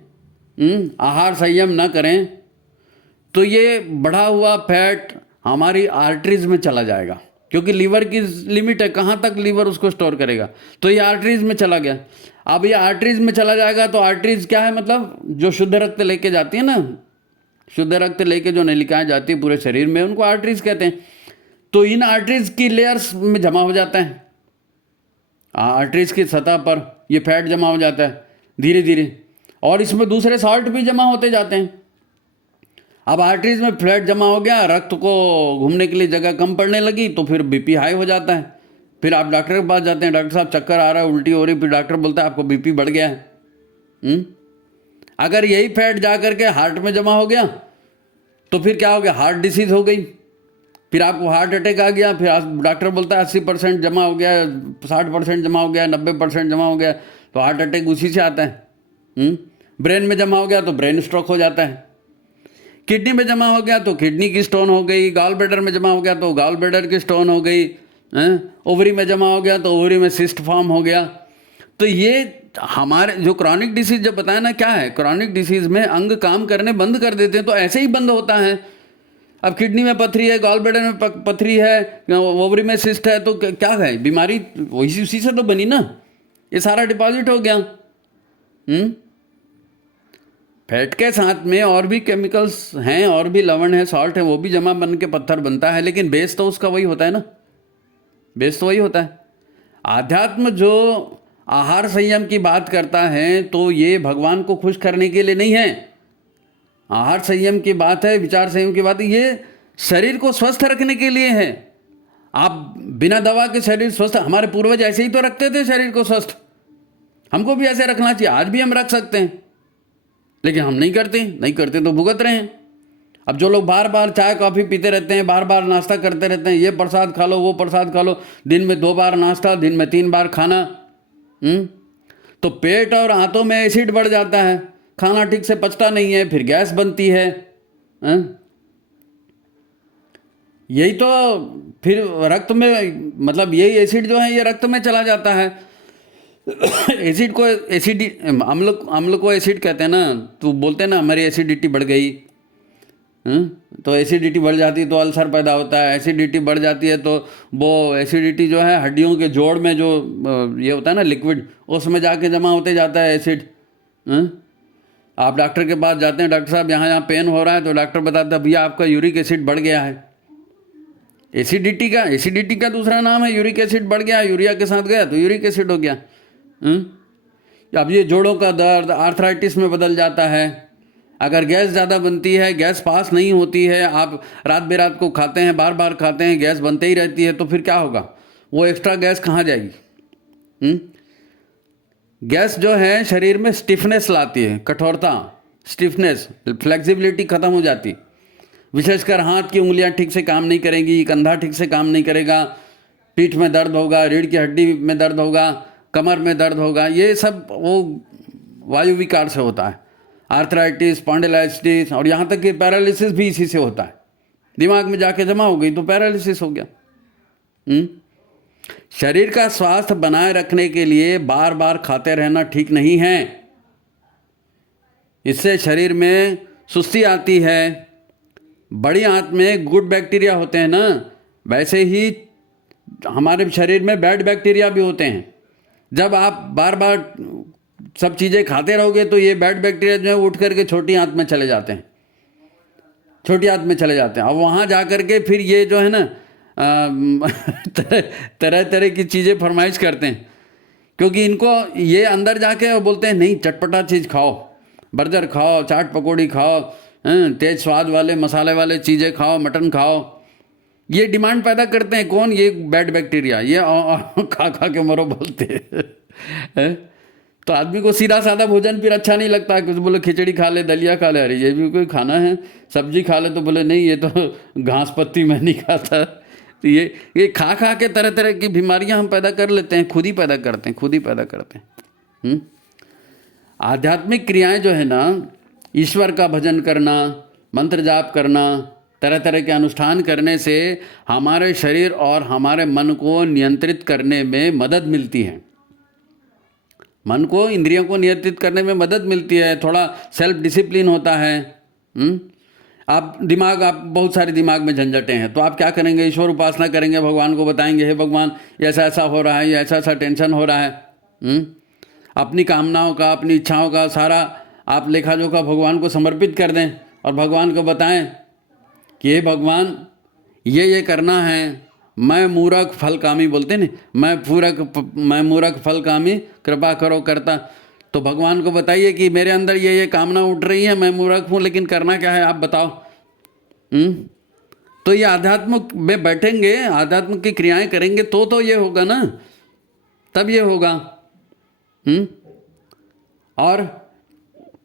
आहार संयम न करें, तो ये बढ़ा हुआ फैट हमारी आर्टरीज में चला जाएगा, क्योंकि लीवर की लिमिट है, कहाँ तक लीवर उसको स्टोर करेगा। तो ये आर्टरीज में चला गया। अब ये आर्टरीज में चला जाएगा तो आर्टरीज क्या है, मतलब जो शुद्ध रक्त लेके जाती है ना, शुद्ध रक्त लेके जो नलिकाएं जाती है पूरे शरीर में, उनको आर्टरीज कहते हैं। तो इन आर्टरीज की लेयर्स में जमा हो जाता है, आर्टरीज की सतह पर ये फैट जमा हो जाता है धीरे धीरे, और इसमें दूसरे सॉल्ट भी जमा होते जाते हैं। अब आर्टरीज में फैट जमा हो गया, रक्त को घूमने के लिए जगह कम पड़ने लगी, तो फिर बीपी हाई हो जाता है। फिर आप डॉक्टर के पास जाते हैं, डॉक्टर साहब चक्कर आ रहा है, उल्टी हो रही, फिर डॉक्टर बोलता है आपको बीपी बढ़ गया है। अगर यही फैट जा करके हार्ट में जमा हो गया तो फिर क्या हो गया, हार्ट डिसीज हो गई, फिर आपको हार्ट अटैक आ गया, फिर डॉक्टर बोलता है 80% जमा हो गया, 60% जमा हो गया, 90% जमा हो गया, तो हार्ट अटैक उसी से आता है। ब्रेन में जमा हो गया तो ब्रेन स्ट्रोक हो जाता है, किडनी में जमा हो गया तो किडनी की स्टोन हो गई, गॉल ब्लैडर में जमा हो गया तो गॉल ब्लैडर की स्टोन हो गई, ओवरी में जमा हो गया तो ओवरी में सिस्ट फॉर्म हो गया। तो ये हमारे जो क्रॉनिक डिसीज जब बताया ना, क्या है क्रॉनिक डिसीज में अंग काम करने बंद कर देते हैं, तो ऐसे ही बंद होता है। अब किडनी में पथरी है, गॉल ब्लैडर में पथरी है, ओवरी में सिस्ट है, तो क्या है, बीमारी उसी से तो बनी ना, ये सारा डिपॉजिट हो गया। फैट के साथ में और भी केमिकल्स हैं, और भी लवण है, सॉल्ट है, वो भी जमा बन के पत्थर बनता है, लेकिन बेस तो उसका वही होता है ना, बेस तो वही होता है। आध्यात्म जो आहार संयम की बात करता है तो ये भगवान को खुश करने के लिए नहीं है। आहार संयम की बात है, विचार संयम की बात है, ये शरीर को स्वस्थ रखने के लिए है। आप बिना दवा के शरीर स्वस्थ, हमारे पूर्वज ऐसे ही तो रखते थे शरीर को स्वस्थ, हमको भी ऐसे रखना चाहिए, आज भी हम रख सकते हैं, लेकिन हम नहीं करते तो भुगत रहे हैं। अब जो लोग बार बार चाय कॉफ़ी पीते रहते हैं, बार बार नाश्ता करते रहते हैं, ये प्रसाद खा लो वो प्रसाद खा लो, दिन में 2 बार नाश्ता, दिन में 3 बार खाना, तो पेट और आंतों में एसिड बढ़ जाता है, खाना ठीक से पचता नहीं है, फिर गैस बनती है। यही तो फिर रक्त में, मतलब यही एसिड जो है ये रक्त में चला जाता है। एसिड को अम्ल को एसिड कहते हैं ना, तो बोलते हैं ना हमारी एसिडिटी बढ़ गई, तो एसिडिटी बढ़ जाती है तो अल्सर पैदा होता है, एसिडिटी बढ़ जाती है तो वो एसिडिटी जो है हड्डियों के जोड़ में जो ये होता है ना लिक्विड, उसमें जाके जमा होते जाता है एसिड। आप डॉक्टर के पास जाते हैं, डॉक्टर साहब यहाँ पेन हो रहा है, तो डॉक्टर बताता है भैया आपका यूरिक एसिड बढ़ गया है। एसिडिटी का दूसरा नाम है यूरिक एसिड बढ़ गया, यूरिया के साथ गया तो यूरिक एसिड हो गया। अब ये जोड़ों का दर्द आर्थराइटिस में बदल जाता है। अगर गैस ज़्यादा बनती है, गैस पास नहीं होती है, आप रात बेरात को खाते हैं, बार बार खाते हैं, गैस बनते ही रहती है, तो फिर क्या होगा, वो एक्स्ट्रा गैस कहाँ जाएगी। गैस जो है शरीर में स्टिफनेस लाती है, कठोरता, स्टिफनेस, फ्लेक्सिबिलिटी खत्म हो जाती, विशेषकर हाथ की उंगलियां ठीक से काम नहीं करेंगी, कंधा ठीक से काम नहीं करेगा, पीठ में दर्द होगा, रीढ़ की हड्डी में दर्द होगा, कमर में दर्द होगा, ये सब वो वायु विकार से होता है। आर्थराइटिस, स्पॉन्डिलाइटिस, और यहाँ तक कि पैरालिसिस भी इसी से होता है, दिमाग में जाके जमा हो गई तो पैरालिसिस हो गया। शरीर का स्वास्थ्य बनाए रखने के लिए बार बार खाते रहना ठीक नहीं है, इससे शरीर में सुस्ती आती है। बड़ी आंत में गुड बैक्टीरिया होते हैं ना, वैसे ही हमारे शरीर में बैड बैक्टीरिया भी होते हैं। जब आप बार बार सब चीज़ें खाते रहोगे तो ये बैड बैक्टीरिया जो है उठ करके छोटी आंत में चले जाते हैं, छोटी आंत में चले जाते हैं, और वहाँ जा कर के फिर ये जो है ना तरह तरह की चीज़ें फरमाइश करते हैं, क्योंकि इनको ये अंदर जाके बोलते हैं नहीं चटपटा चीज़ खाओ, बर्गर खाओ, चाट पकौड़ी खाओ, तेज स्वाद वाले मसाले वाले चीज़ें खाओ, मटन खाओ। ये डिमांड पैदा करते हैं कौन? ये बैड बैक्टीरिया, ये खा खा के मरो बोलते हैं। तो आदमी को सीधा साधा भोजन फिर अच्छा नहीं लगता। कुछ बोले खिचड़ी खा ले, दलिया खा ले, अरे ये भी कोई खाना है? सब्जी खा ले तो बोले नहीं ये तो घास पत्ती मैं नहीं खाता। तो ये खा खा के तरह तरह की बीमारियां हम पैदा कर लेते हैं, खुद ही पैदा करते हैं, खुद ही पैदा करते हैं। आध्यात्मिक क्रियाएं जो है ना, ईश्वर का भजन करना, मंत्र जाप करना, तरह तरह के अनुष्ठान करने से हमारे शरीर और हमारे मन को नियंत्रित करने में मदद मिलती है। मन को, इंद्रियों को नियंत्रित करने में मदद मिलती है, थोड़ा सेल्फ डिसिप्लिन होता है। आप बहुत सारे दिमाग में झंझटें हैं, तो आप क्या करेंगे? ईश्वर उपासना करेंगे, भगवान को बताएंगे, हे भगवान ऐसा ऐसा हो रहा है, ये ऐसा ऐसा टेंशन हो रहा है। अपनी कामनाओं का, अपनी इच्छाओं का सारा आप लेखा जोखा भगवान को समर्पित कर दें और भगवान को बताएं कि हे भगवान ये करना है, मैं मूर्ख फलकामी बोलते नहीं, मैं मूर्ख फलकामी, कृपा करो करता। तो भगवान को बताइए कि मेरे अंदर ये कामना उठ रही है, मैं मूर्ख हूँ, लेकिन करना क्या है आप बताओ। तो ये आध्यात्म में बैठेंगे, आध्यात्म की क्रियाएं करेंगे तो ये होगा ना, तब ये होगा। और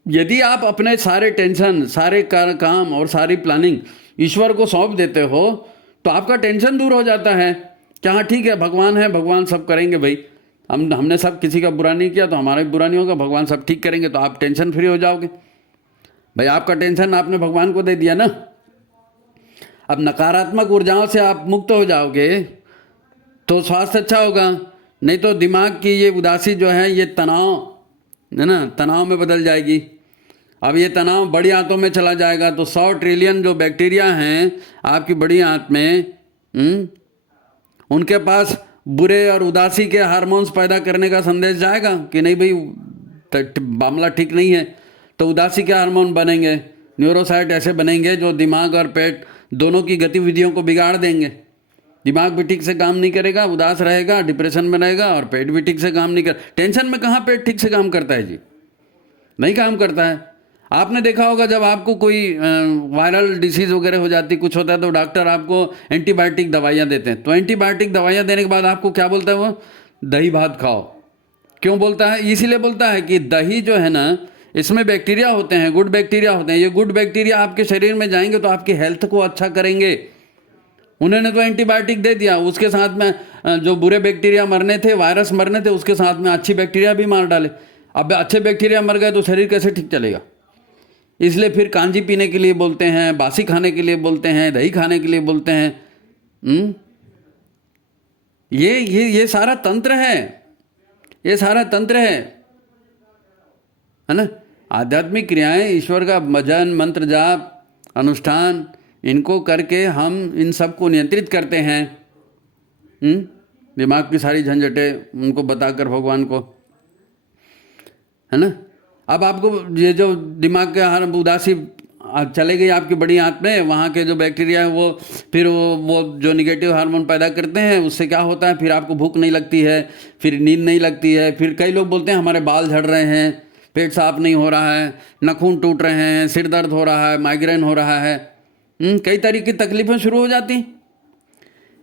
यदि आप अपने सारे टेंशन, सारे काम और सारी प्लानिंग ईश्वर को सौंप देते हो तो आपका टेंशन दूर हो जाता है कि हाँ ठीक है, भगवान है, भगवान सब करेंगे भाई। हमने सब किसी का बुरा नहीं किया तो हमारा भी बुरा नहीं होगा, भगवान सब ठीक करेंगे, तो आप टेंशन फ्री हो जाओगे भाई। आपका टेंशन आपने भगवान को दे दिया ना। अब नकारात्मक ऊर्जाओं से आप मुक्त हो जाओगे तो स्वास्थ्य अच्छा होगा। नहीं तो दिमाग की ये उदासी जो है, ये तनाव है ना, तनाव में बदल जाएगी। अब ये तनाव बड़ी आंतों में चला जाएगा तो 100 ट्रिलियन जो बैक्टीरिया हैं आपकी बड़ी आंत में, उनके पास बुरे और उदासी के हार्मोन्स पैदा करने का संदेश जाएगा कि नहीं भाई मामला ठीक नहीं है। तो उदासी के हार्मोन बनेंगे, न्यूरोसाइट ऐसे बनेंगे जो दिमाग और पेट दोनों की गतिविधियों को बिगाड़ देंगे। दिमाग भी ठीक से काम नहीं करेगा, उदास रहेगा, डिप्रेशन में रहेगा, और पेट भी ठीक से काम नहीं कर। टेंशन में कहाँ पेट ठीक से काम करता है जी? नहीं काम करता है। आपने देखा होगा जब आपको कोई वायरल डिसीज़ वगैरह हो जाती, कुछ होता है, तो डॉक्टर आपको एंटीबायोटिक दवाइयाँ देते हैं। तो एंटीबायोटिक दवाइयाँ देने के बाद आपको क्या बोलता है वो? दही भात खाओ। क्यों बोलता है? इसीलिए बोलता है कि दही जो है ना, इसमें बैक्टीरिया होते हैं, गुड बैक्टीरिया होते हैं। ये गुड बैक्टीरिया आपके शरीर में जाएंगे तो आपकी हेल्थ को अच्छा करेंगे। उन्होंने तो एंटीबायोटिक दे दिया, उसके साथ में जो बुरे बैक्टीरिया मरने थे, वायरस मरने थे, उसके साथ में अच्छी बैक्टीरिया भी मार डाले। अब अच्छे बैक्टीरिया मर गए तो शरीर कैसे ठीक चलेगा? इसलिए फिर कांजी पीने के लिए बोलते हैं, बासी खाने के लिए बोलते हैं, दही खाने के लिए बोलते हैं। ये सारा तंत्र है, ये सारा तंत्र है ना। आध्यात्मिक क्रियाएं, ईश्वर का भजन, मंत्र जाप, अनुष्ठान, इनको करके हम इन सब को नियंत्रित करते हैं। दिमाग की सारी झंझटें उनको बताकर भगवान को, है ना। अब आपको ये जो दिमाग के हर उदासी चले गई आपकी बड़ी आंत में, वहाँ के जो बैक्टीरिया है वो फिर वो जो निगेटिव हार्मोन पैदा करते हैं, उससे क्या होता है, फिर आपको भूख नहीं लगती है, फिर नींद नहीं लगती है। फिर कई लोग बोलते हैं हमारे बाल झड़ रहे हैं, पेट साफ नहीं हो रहा है, नाखून टूट रहे हैं, सिर दर्द हो रहा है, माइग्रेन हो रहा है, कई तरह की तकलीफ़ें शुरू हो जाती।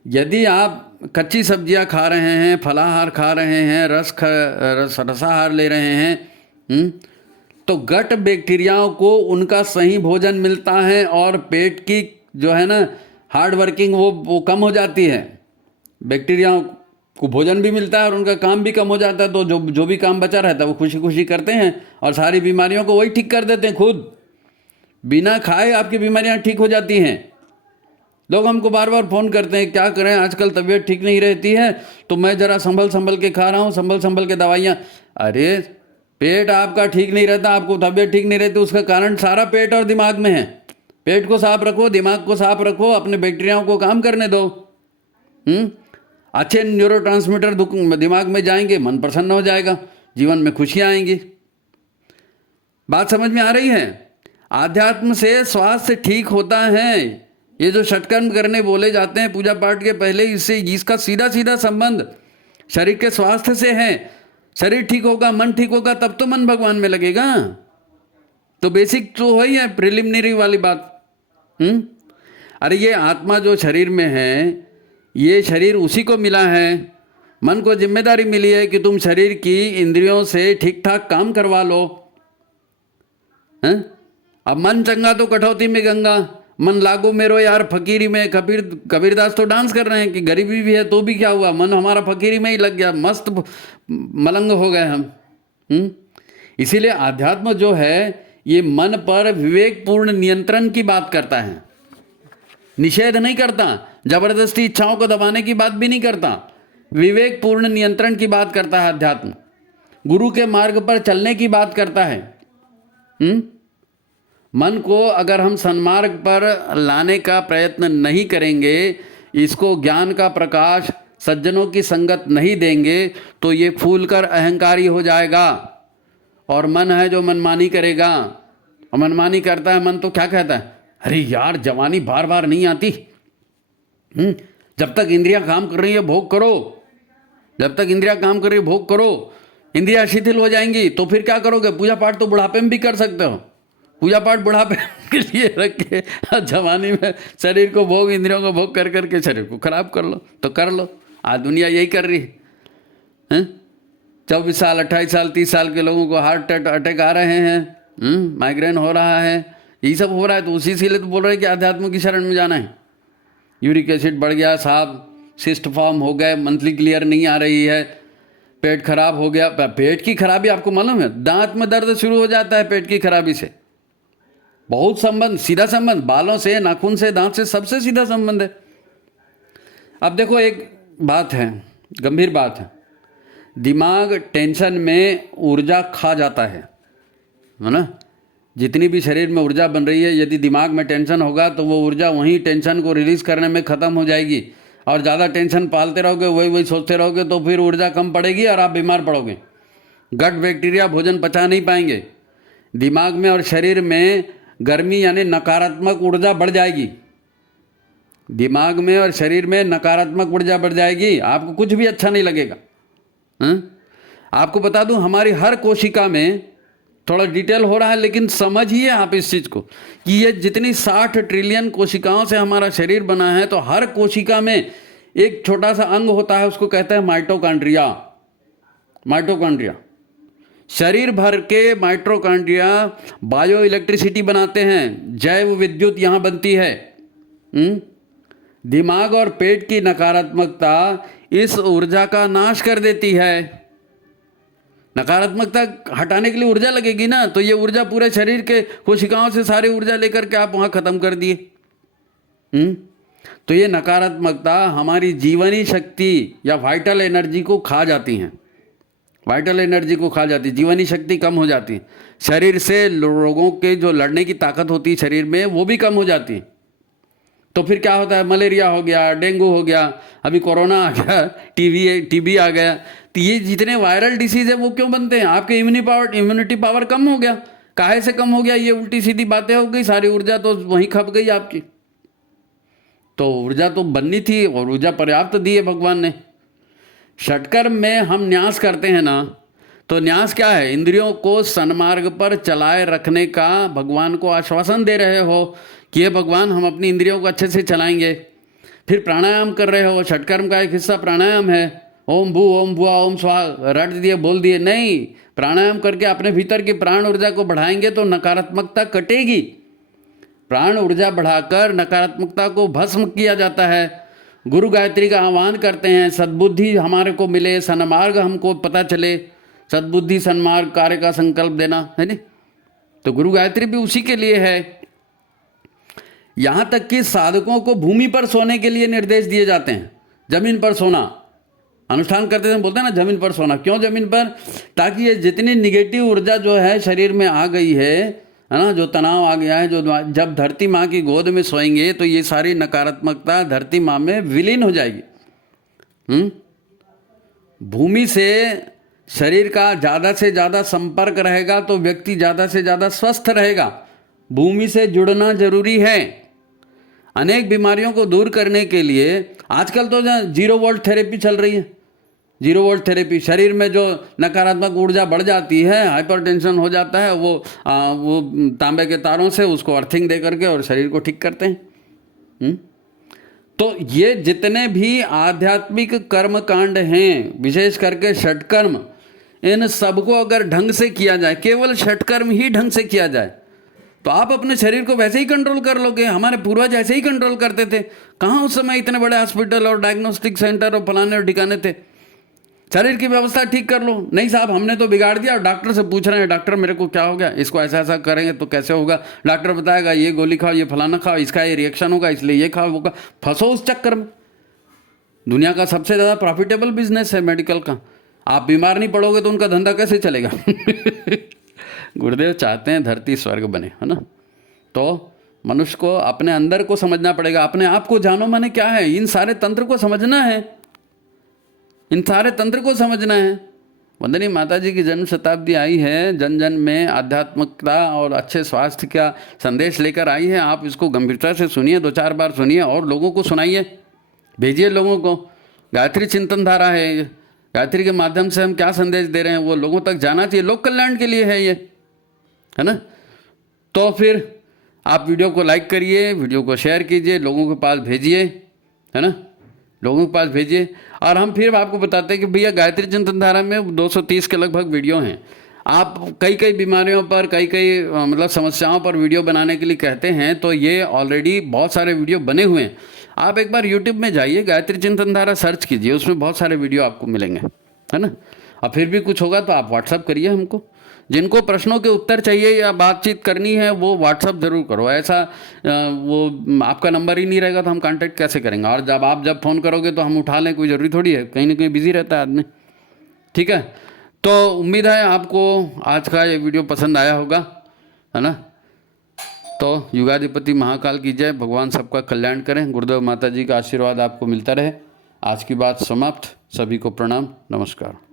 यदि आप कच्ची सब्जियां खा रहे हैं, फलाहार खा रहे हैं, रसाहार ले रहे हैं, तो गट बैक्टीरियाओं को उनका सही भोजन मिलता है और पेट की जो है ना हार्ड वर्किंग वो कम हो जाती है। बैक्टीरियाओं को भोजन भी मिलता है और उनका काम भी कम हो जाता है। तो जो भी काम बचा रहता है वो खुशी खुशी करते हैं और सारी बीमारियों को वही ठीक कर देते हैं खुद। बिना खाए आपकी बीमारियां ठीक हो जाती हैं। लोग हमको बार बार फ़ोन करते हैं, क्या करें आजकल तबीयत ठीक नहीं रहती है, तो मैं ज़रा संभल के खा रहा हूँ, संभल के दवाइयाँ। अरे पेट आपका ठीक नहीं रहता, आपको तबीयत ठीक नहीं रहती, उसका कारण सारा पेट और दिमाग में है। पेट को साफ रखो, दिमाग को साफ रखो, अपने बैक्टीरियाओं को काम करने दो। अच्छे न्यूरोट्रांसमीटर दिमाग में जाएंगे, मन प्रसन्न हो जाएगा, जीवन में खुशियाँ आएंगी। बात समझ में आ रही है? आध्यात्म से स्वास्थ्य ठीक होता है। ये जो षटकर्म करने बोले जाते हैं पूजा पाठ के पहले, इससे इसका सीधा सीधा संबंध शरीर के स्वास्थ्य से है। शरीर ठीक होगा, मन ठीक होगा, तब तो मन भगवान में लगेगा। तो बेसिक तो वही है, प्रिलिमिनरी वाली बात। अरे ये आत्मा जो शरीर में है, ये शरीर उसी को मिला है। मन को जिम्मेदारी मिली है कि तुम शरीर की इंद्रियों से ठीक ठाक काम करवा लो, हैं? अब मन चंगा तो कटौती में गंगा, मन लागो मेरो यार फकीरी में। कबीरदास तो डांस कर रहे हैं कि गरीबी भी है तो भी क्या हुआ, मन हमारा फकीरी में ही लग गया, मस्त मलंग हो गए हम। इसीलिए आध्यात्म जो है ये मन पर विवेकपूर्ण नियंत्रण की बात करता है, निषेध नहीं करता, जबरदस्ती इच्छाओं को दबाने की बात भी नहीं करता, विवेकपूर्ण नियंत्रण की बात करता है अध्यात्म। गुरु के मार्ग पर चलने की बात करता है। मन को अगर हम सन्मार्ग पर लाने का प्रयत्न नहीं करेंगे, इसको ज्ञान का प्रकाश, सज्जनों की संगत नहीं देंगे, तो ये फूलकर अहंकारी हो जाएगा। और मन है जो मनमानी करेगा, और मनमानी करता है मन तो क्या कहता है, अरे यार जवानी बार बार नहीं आती, जब तक इंद्रियां काम कर रही है भोग करो, जब तक इंद्रियां काम कर रही है भोग करो। इंद्रियां शिथिल हो जाएंगी तो फिर क्या करोगे? पूजा पाठ तो बुढ़ापे में भी कर सकते हो, पूजा पाठ बुढ़ापे के लिए रख के जवानी में शरीर को भोग, इंद्रियों को भोग कर करके शरीर को खराब कर लो तो कर लो। आज दुनिया यही कर रही है। 24 साल 28 साल 30 साल के लोगों को हार्ट अटैक आ रहे हैं, माइग्रेन हो रहा है, यही सब हो रहा है। तो उसी से तो बोल रहे हैं कि आध्यात्म की शरण में जाना है। यूरिक एसिड बढ़ गया साहब, सिस्ट फॉर्म हो गए, मंथली क्लियर नहीं आ रही है, पेट खराब हो गया। पेट की खराबी आपको मालूम है, दांत में दर्द शुरू हो जाता है पेट की खराबी से। बहुत संबंध, सीधा संबंध, बालों से, नाखून से, दांत से, सबसे सीधा संबंध है। अब देखो एक बात है, गंभीर बात है, दिमाग टेंशन में ऊर्जा खा जाता है ना। जितनी भी शरीर में ऊर्जा बन रही है, यदि दिमाग में टेंशन होगा तो वो ऊर्जा वहीं टेंशन को रिलीज करने में ख़त्म हो जाएगी। और ज़्यादा टेंशन पालते रहोगे, वही सोचते रहोगे, तो फिर ऊर्जा कम पड़ेगी और आप बीमार पड़ोगे। गट बैक्टीरिया भोजन पचा नहीं पाएंगे। दिमाग में और शरीर में गर्मी यानी नकारात्मक ऊर्जा बढ़ जाएगी। दिमाग में और शरीर में नकारात्मक ऊर्जा बढ़ जाएगी, आपको कुछ भी अच्छा नहीं लगेगा। आपको बता दूं, हमारी हर कोशिका में, थोड़ा डिटेल हो रहा है लेकिन समझिए आप इस चीज़ को, कि ये जितनी 60 ट्रिलियन कोशिकाओं से हमारा शरीर बना है, तो हर कोशिका में एक छोटा सा अंग होता है, उसको कहते हैं माइटोकॉन्ड्रिया। माइटोकॉन्ड्रिया, शरीर भर के माइटोकॉन्ड्रिया बायो इलेक्ट्रिसिटी बनाते हैं, जैव विद्युत यहाँ बनती है। दिमाग और पेट की नकारात्मकता इस ऊर्जा का नाश कर देती है। नकारात्मकता हटाने के लिए ऊर्जा लगेगी ना, तो ये ऊर्जा पूरे शरीर के कोशिकाओं से सारी ऊर्जा लेकर के आप वहाँ ख़त्म कर दिए। तो ये नकारात्मकता हमारी जीवनी शक्ति या वाइटल एनर्जी को खा जाती हैं, वाइटल एनर्जी को खा जाती है, जीवनी शक्ति कम हो जाती है। शरीर से लोगों के जो लड़ने की ताकत होती है शरीर में, वो भी कम हो जाती है। तो फिर क्या होता है, मलेरिया हो गया, डेंगू हो गया, अभी कोरोना आ गया, टीबी आ गया। तो ये जितने वायरल डिसीज है वो क्यों बनते हैं? आपके इम्यूनिटी पावर कम हो गया। काहे से कम हो गया? ये उल्टी सीधी बातें हो गई, सारी ऊर्जा तो वहीं खप गई आपकी। तो ऊर्जा तो बननी थी और ऊर्जा पर्याप्त दी है भगवान ने। षटकर्म में हम न्यास करते हैं ना, तो न्यास क्या है? इंद्रियों को सन्मार्ग पर चलाए रखने का भगवान को आश्वासन दे रहे हो कि ये भगवान हम अपनी इंद्रियों को अच्छे से चलाएंगे। फिर प्राणायाम कर रहे हो, षटकर्म का एक हिस्सा प्राणायाम है। ओम भू ओम भुआ ओम स्वाहा रट दिए, बोल दिए नहीं। प्राणायाम करके अपने भीतर की प्राण ऊर्जा को बढ़ाएंगे तो नकारात्मकता कटेगी। प्राण ऊर्जा बढ़ाकर नकारात्मकता को भस्म किया जाता है। गुरु गायत्री का आह्वान करते हैं, सद्बुद्धि हमारे को मिले, सन्मार्ग हमको पता चले। सद्बुद्धि सन्मार्ग कार्य का संकल्प देना है नहीं, तो गुरु गायत्री भी उसी के लिए है। यहाँ तक कि साधकों को भूमि पर सोने के लिए निर्देश दिए जाते हैं। जमीन पर सोना, अनुष्ठान करते हैं बोलते हैं ना, जमीन पर सोना। क्यों जमीन पर? ताकि ये जितनी निगेटिव ऊर्जा जो है शरीर में आ गई है ना, जो तनाव आ गया है, जो जब धरती माँ की गोद में सोएंगे तो ये सारी नकारात्मकता धरती माँ में विलीन हो जाएगी। भूमि से शरीर का ज़्यादा से ज़्यादा संपर्क रहेगा तो व्यक्ति ज़्यादा से ज़्यादा स्वस्थ रहेगा। भूमि से जुड़ना जरूरी है। अनेक बीमारियों को दूर करने के लिए आजकल तो 0 वोल्ट थेरेपी चल रही है। 0 वोल्ट थेरेपी, शरीर में जो नकारात्मक ऊर्जा बढ़ जाती है, हाइपरटेंशन हो जाता है, वो तांबे के तारों से उसको अर्थिंग दे करके और शरीर को ठीक करते हैं। तो ये जितने भी आध्यात्मिक कर्म कांड हैं, विशेष करके षटकर्म, इन सबको अगर ढंग से किया जाए, केवल षटकर्म ही ढंग से किया जाए, तो आप अपने शरीर को वैसे ही कंट्रोल कर लोगे। हमारे पूर्वज ऐसे ही कंट्रोल करते थे। कहाँ उस समय इतने बड़े हॉस्पिटल और डायग्नोस्टिक सेंटर और फलाने और ठिकाने थे। शरीर की व्यवस्था ठीक कर लो। नहीं साहब, हमने तो बिगाड़ दिया और डॉक्टर से पूछ रहे हैं, डॉक्टर मेरे को क्या हो गया, इसको ऐसा ऐसा करेंगे तो कैसे होगा, डॉक्टर बताएगा ये गोली खाओ, ये फलाना खाओ, इसका ये रिएक्शन होगा, इसलिए ये खाओ वो खाओ। फंसो उस चक्कर में। दुनिया का सबसे ज़्यादा प्रॉफिटेबल बिजनेस है मेडिकल का। आप बीमार नहीं पड़ोगे तो उनका धंधा कैसे चलेगा। गुरुदेव चाहते हैं धरती स्वर्ग बने, है ना। तो मनुष्य को अपने अंदर को समझना पड़ेगा। अपने आप को जानो माने क्या है, इन सारे तंत्र को समझना है, इन सारे तंत्र को समझना है। वंदनीय माता जी की जन्म शताब्दी आई है, जन जन में आध्यात्मिकता और अच्छे स्वास्थ्य का संदेश लेकर आई है। आप इसको गंभीरता से सुनिए, 2-4 बार सुनिए और लोगों को सुनाइए, भेजिए लोगों को। गायत्री चिंतन धारा है, गायत्री के माध्यम से हम क्या संदेश दे रहे हैं वो लोगों तक जाना चाहिए। लोक कल्याण के लिए है ये, है ना। तो फिर आप वीडियो को लाइक करिए, वीडियो को शेयर कीजिए, लोगों के पास भेजिए, है ना, लोगों के पास भेजिए। और हम फिर आपको बताते हैं कि भैया गायत्री चिंतन धारा में 230 के लगभग वीडियो हैं। आप कई कई बीमारियों पर, कई कई मतलब समस्याओं पर वीडियो बनाने के लिए कहते हैं, तो ये ऑलरेडी बहुत सारे वीडियो बने हुए हैं। आप एक बार यूट्यूब में जाइए, गायत्री चिंतन धारा सर्च कीजिए, उसमें बहुत सारे वीडियो आपको मिलेंगे, है ना। और फिर भी कुछ होगा तो आप व्हाट्सअप करिए हमको। जिनको प्रश्नों के उत्तर चाहिए या बातचीत करनी है वो व्हाट्सअप जरूर करो। ऐसा वो आपका नंबर ही नहीं रहेगा तो हम कांटेक्ट कैसे करेंगे। और जब फ़ोन करोगे तो हम उठा लें, कोई ज़रूरी थोड़ी है, कहीं ना कहीं बिजी रहता है आदमी। ठीक है, तो उम्मीद है आपको आज का ये वीडियो पसंद आया होगा, है ना। तो युगाधिपति महाकाल की जय। भगवान सबका कल्याण करें। गुरुदेव माता जी का आशीर्वाद आपको मिलता रहे। आज की बात समाप्त। सभी को प्रणाम, नमस्कार।